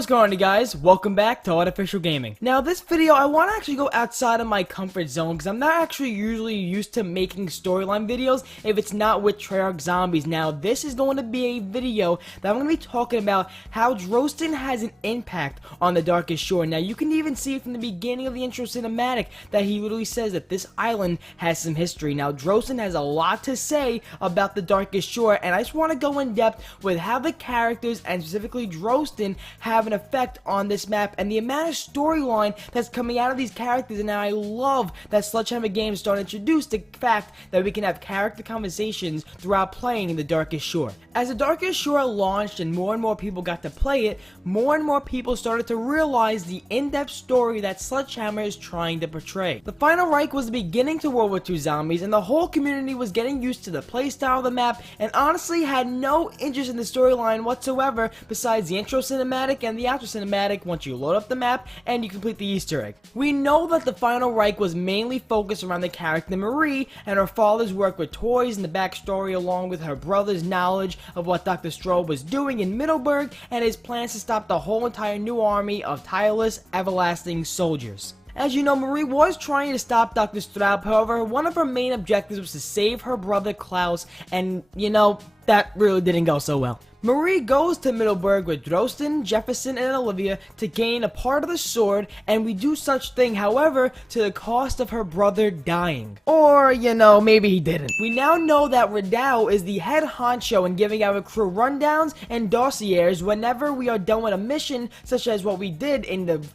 what's going on, guys? Welcome back to Artificial Gaming. Now, this video, I want to actually go outside of my comfort zone because I'm not actually usually used to making storyline videos if it's not with Treyarch Zombies. Now, this is going to be a video that I'm going to be talking about how DROSTAN has an impact on the Darkest Shore. Now, you can even see from the beginning of the intro cinematic that he literally says that this island has some history. Now, DROSTAN has a lot to say about the Darkest Shore, and I just want to go in depth with how the characters, and specifically DROSTAN, have an effect on this map and the amount of storyline that's coming out of these characters. And I love that Sledgehammer Games started to introduce the fact that we can have character conversations throughout playing in the Darkest Shore. As the Darkest Shore launched and more people got to play it, more and more people started to realize the in-depth story that Sledgehammer is trying to portray. The Final Reich was the beginning to World War II Zombies, and the whole community was getting used to the playstyle of the map and honestly had no interest in the storyline whatsoever besides the intro cinematic and the outro cinematic once you load up the map and you complete the Easter egg. We know that the Final Reich was mainly focused around the character Marie and her father's work with toys and the backstory, along with her brother's knowledge of what Dr. Strobe was doing in Middleburg and his plans to stop the whole entire new army of tireless, everlasting soldiers. As you know, Marie was trying to stop Dr. Straub. However, one of her main objectives was to save her brother Klaus, and you know, that really didn't go so well. Marie goes to Middleburg with DROSTAN, Jefferson, and Olivia to gain a part of the sword, and we do such thing, however, to the cost of her brother dying. Or, you know, maybe he didn't. We now know that Radau is the head honcho in giving our crew rundowns and dossiers whenever we are done with a mission, such as what we did in the...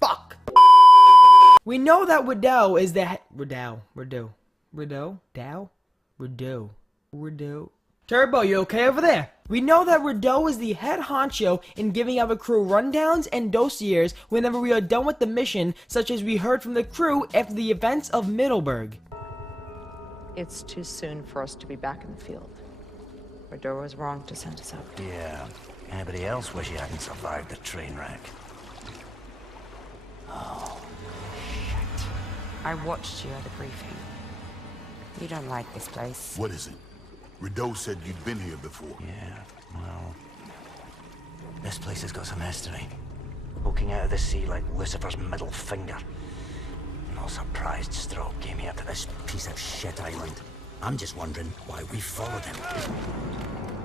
Fuck! We know that Radau is the Radau? Turbo, you okay over there? We know that Radau is the head honcho in giving our crew rundowns and dossiers whenever we are done with the mission, such as we heard from the crew after the events of Middleburg. It's too soon for us to be back in the field. Radau was wrong to send us out. Yeah. Anybody else wish he hadn't survived the train wreck? Oh, shit. I watched you at the briefing. You don't like this place. What is it? Radau said you'd been here before. Yeah, well... this place has got some history. Poking out of the sea like Lucifer's middle finger. No surprised Strobe came here to this piece of shit island. I'm just wondering why we followed him.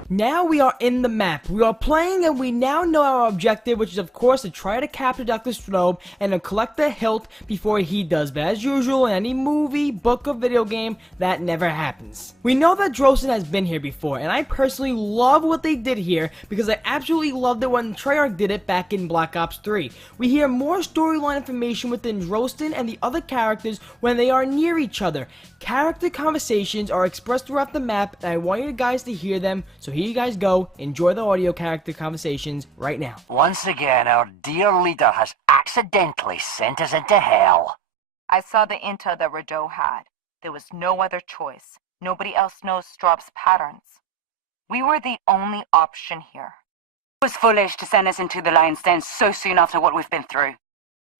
Now we are in the map. We are playing and we now know our objective, which is of course to try to capture Dr. Strobe and to collect the hilt before he does. But as usual in any movie, book, or video game, that never happens. We know that DROSTAN has been here before, and I personally love what they did here because I absolutely loved it when Treyarch did it back in Black Ops 3. We hear more storyline information within DROSTAN and the other characters when they are near each other. Character conversations are expressed throughout the map, and I want you guys to hear them, so here you guys go. Enjoy the audio character conversations right now. Once again, our dear leader has accidentally sent us into hell. I saw the intel that Radau had. There was no other choice. Nobody else knows Straub's patterns. We were the only option here. It was foolish to send us into the lion's den so soon after what we've been through.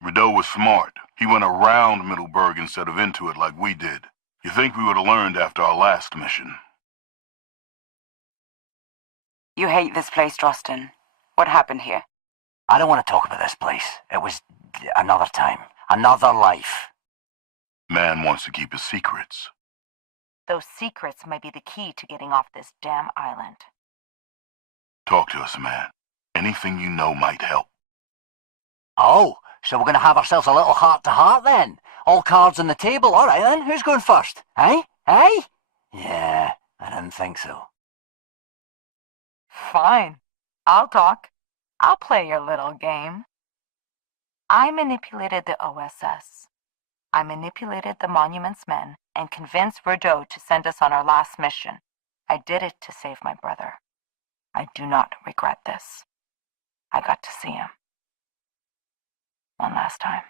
Radau was smart. He went around Middleburg instead of into it like we did. You think we would have learned after our last mission? You hate this place, DROSTAN. What happened here? I don't want to talk about this place. It was another time. Another life. Man wants to keep his secrets. Those secrets might be the key to getting off this damn island. Talk to us, man. Anything you know might help. Oh, so we're going to have ourselves a little heart-to-heart then? All cards on the table. All right then, who's going first? Eh? Eh? Yeah, I didn't think so. Fine. I'll talk. I'll play your little game. I manipulated the OSS. I manipulated the Monument's men and convinced Radau to send us on our last mission. I did it to save my brother. I do not regret this. I got to see him. One last time.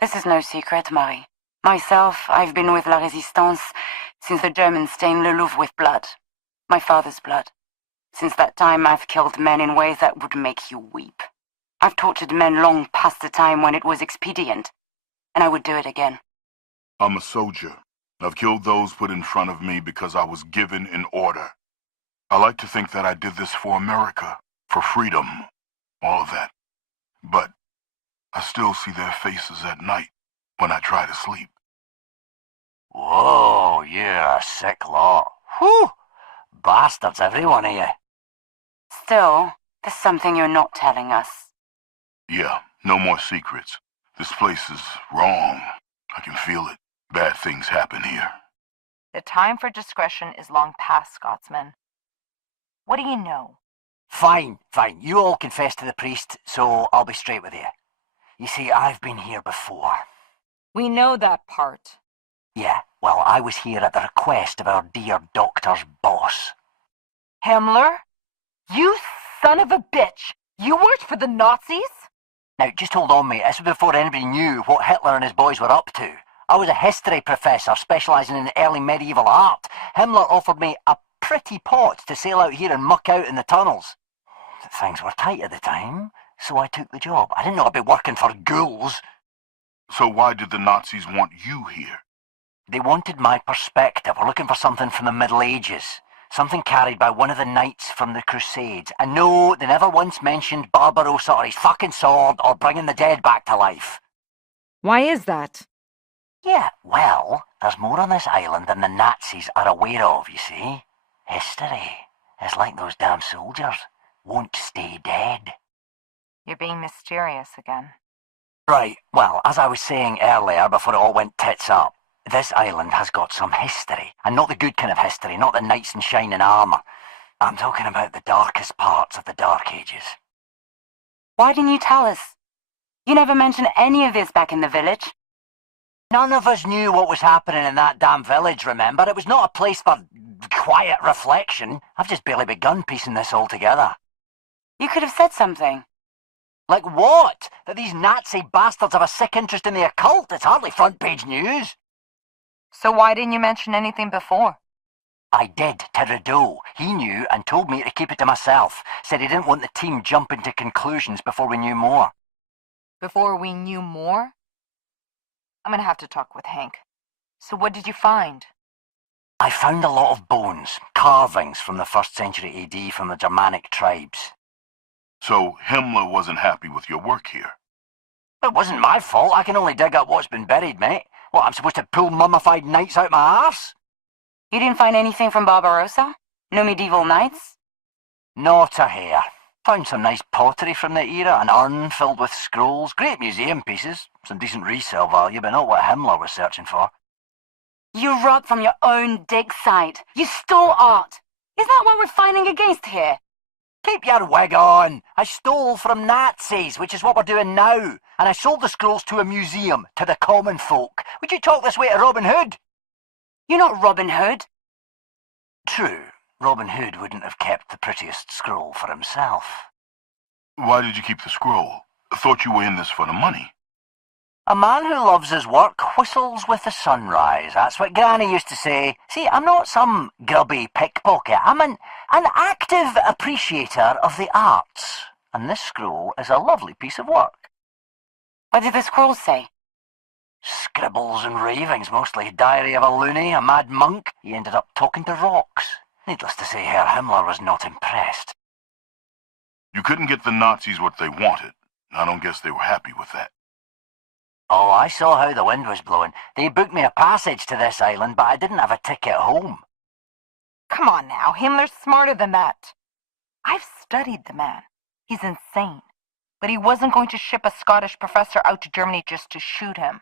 This is no secret, Marie. Myself, I've been with La Résistance since the Germans stained Le Louvre with blood. My father's blood. Since that time, I've killed men in ways that would make you weep. I've tortured men long past the time when it was expedient, and I would do it again. I'm a soldier. I've killed those put in front of me because I was given an order. I like to think that I did this for America, for freedom, all of that. But I still see their faces at night when I try to sleep. Whoa, you're a sick lot. Whew! Bastards, every one of you. Still, there's something you're not telling us. Yeah, no more secrets. This place is wrong. I can feel it. Bad things happen here. The time for discretion is long past, Scotsman. What do you know? Fine. You all confess to the priest, so I'll be straight with you. You see, I've been here before. We know that part. Yeah, well, I was here at the request of our dear doctor's boss. Himmler? You son of a bitch! You worked for the Nazis? Now, just hold on, mate. This was before anybody knew what Hitler and his boys were up to. I was a history professor specialising in early medieval art. Himmler offered me a pretty pot to sail out here and muck out in the tunnels. Things were tight at the time, so I took the job. I didn't know I'd be working for ghouls. So why did the Nazis want you here? They wanted my perspective. We're looking for something from the Middle Ages. Something carried by one of the knights from the Crusades. And no, they never once mentioned Barbarossa or his fucking sword or bringing the dead back to life. Why is that? Yeah, well, there's more on this island than the Nazis are aware of, you see. History. It's like those damn soldiers. Won't stay dead. You're being mysterious again. Right, well, as I was saying earlier before it all went tits up, this island has got some history. And not the good kind of history, not the knights in shining armour. I'm talking about the darkest parts of the Dark Ages. Why didn't you tell us? You never mentioned any of this back in the village. None of us knew what was happening in that damn village, remember? It was not a place for quiet reflection. I've just barely begun piecing this all together. You could have said something. Like what? That these Nazi bastards have a sick interest in the occult? It's hardly front-page news. So why didn't you mention anything before? I did to Rideau. He knew and told me to keep it to myself. Said he didn't want the team jumping to conclusions before we knew more. Before we knew more? I'm gonna have to talk with Hank. So what did you find? I found a lot of bones, carvings from the 1st century AD from the Germanic tribes. So Himmler wasn't happy with your work here? It wasn't my fault. I can only dig up what's been buried, mate. What, I'm supposed to pull mummified knights out my arse? You didn't find anything from Barbarossa? No medieval knights? Not a hair. Found some nice pottery from the era, an urn filled with scrolls, great museum pieces, some decent resale value, but not what Himmler was searching for. You robbed from your own dig site. You stole art. Is that what we're fighting against here? Keep your wig on. I stole from Nazis, which is what we're doing now. And I sold the scrolls to a museum, to the common folk. Would you talk this way to Robin Hood? You're not Robin Hood. True. Robin Hood wouldn't have kept the prettiest scroll for himself. Why did you keep the scroll? I thought you were in this for the money. A man who loves his work whistles with the sunrise. That's what Granny used to say. See, I'm not some grubby pickpocket. I'm an active appreciator of the arts. And this scroll is a lovely piece of work. What did the scroll say? Scribbles and ravings, mostly. Diary of a loony, a mad monk. He ended up talking to rocks. Needless to say, Herr Himmler was not impressed. You couldn't get the Nazis what they wanted. I don't guess they were happy with that. Oh, I saw how the wind was blowing. They booked me a passage to this island, but I didn't have a ticket home. Come on now, Himmler's smarter than that. I've studied the man. He's insane. But he wasn't going to ship a Scottish professor out to Germany just to shoot him.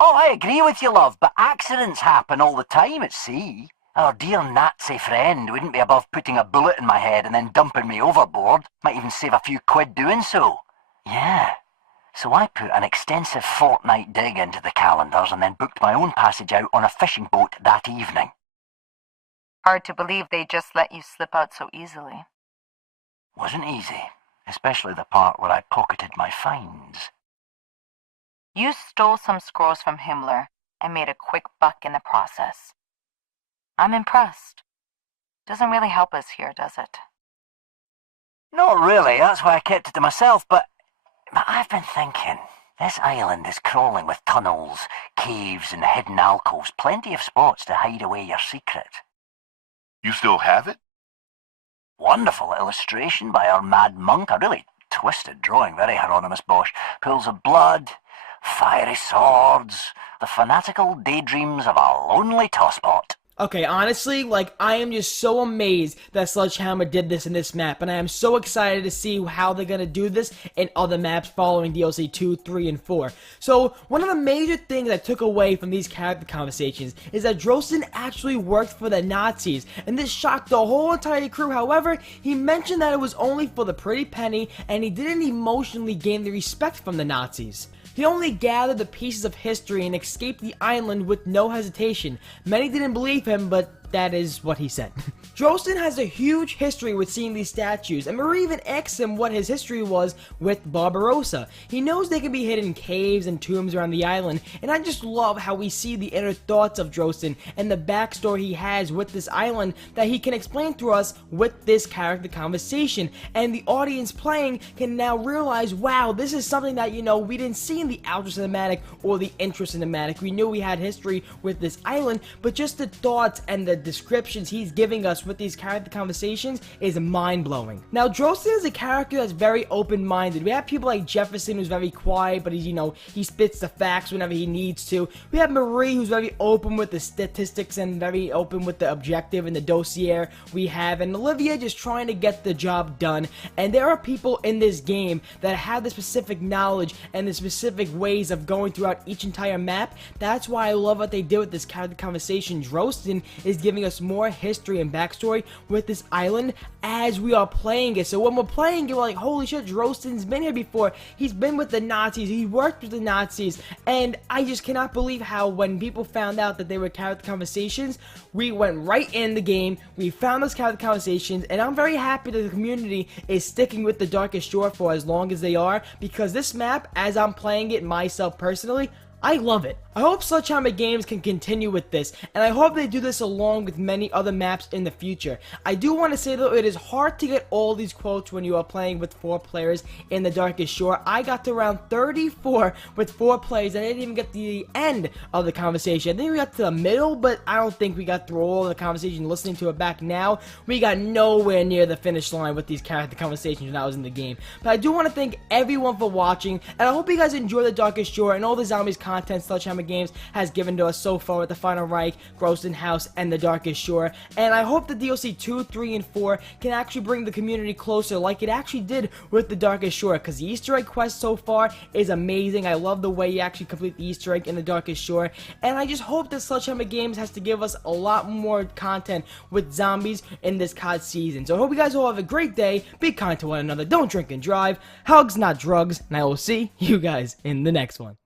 Oh, I agree with you, love, but accidents happen all the time at sea. Our dear Nazi friend wouldn't be above putting a bullet in my head and then dumping me overboard. Might even save a few quid doing so. Yeah. So I put an extensive fortnight dig into the calendars and then booked my own passage out on a fishing boat that evening. Hard to believe they just let you slip out so easily. Wasn't easy, especially the part where I pocketed my finds. You stole some scrolls from Himmler and made a quick buck in the process. I'm impressed. Doesn't really help us here, does it? Not really, that's why I kept it to myself, but I've been thinking. This island is crawling with tunnels, caves and hidden alcoves. Plenty of spots to hide away your secret. You still have it? Wonderful illustration by our mad monk. A really twisted drawing, very Hieronymus Bosch. Pools of blood, fiery swords, the fanatical daydreams of a lonely tosspot. Okay, honestly, like, I am just so amazed that Sledgehammer did this in this map, and I am so excited to see how they're gonna do this in other maps following DLC 2, 3, and 4. So, one of the major things I took away from these character conversations is that DROSTAN actually worked for the Nazis, and this shocked the whole entire crew. However, he mentioned that it was only for the pretty penny, and he didn't emotionally gain the respect from the Nazis. He only gathered the pieces of history and escaped the island with no hesitation. Many didn't believe him, but that is what he said. DROSTAN has a huge history with seeing these statues, and Marie even asked him what his history was with Barbarossa. He knows they can be hidden in caves and tombs around the island, and I just love how we see the inner thoughts of DROSTAN and the backstory he has with this island that he can explain to us with this character conversation. And the audience playing can now realize, wow, this is something that, you know, we didn't see in the outro cinematic or the intro cinematic. We knew we had history with this island, but just the thoughts and the descriptions he's giving us with these character conversations is mind-blowing. Now, DROSTAN is a character that's very open-minded. We have people like Jefferson, who's very quiet, but he's, you know, he spits the facts whenever he needs to. We have Marie, who's very open with the statistics and very open with the objective and the dossier we have, and Olivia just trying to get the job done. And there are people in this game that have the specific knowledge and the specific ways of going throughout each entire map. That's why I love what they did with this character conversation. DROSTAN is giving us more history and backstory with this island as we are playing it. So when we're playing it, we're like, holy shit, DROSTAN's been here before. He's been with the Nazis. He worked with the Nazis. And I just cannot believe how when people found out that they were character conversations, we went right in the game. We found those character conversations, and I'm very happy that the community is sticking with the Darkest Shore for as long as they are, because this map, as I'm playing it myself personally, I love it. I hope Sledgehammer Games can continue with this, and I hope they do this along with many other maps in the future. I do want to say though, it is hard to get all these quotes when you are playing with 4 players in the Darkest Shore. I got to round 34 with 4 players, and I didn't even get to the end of the conversation. I think we got to the middle, but I don't think we got through all the conversation. Listening to it back now, we got nowhere near the finish line with these character conversations when I was in the game. But I do want to thank everyone for watching, and I hope you guys enjoy the Darkest Shore and all the zombies content Sledgehammer Games has given to us so far with the Final Reich, DROSTAN House, and the Darkest Shore. And I hope the DLC 2, 3, and 4 can actually bring the community closer like it actually did with the Darkest Shore, because the Easter egg quest so far is amazing. I love the way you actually complete the Easter egg in the Darkest Shore, and I just hope that Sledgehammer Games has to give us a lot more content with zombies in this COD season. So I hope you guys all have a great day, be kind to one another, don't drink and drive, hugs not drugs, and I will see you guys in the next one.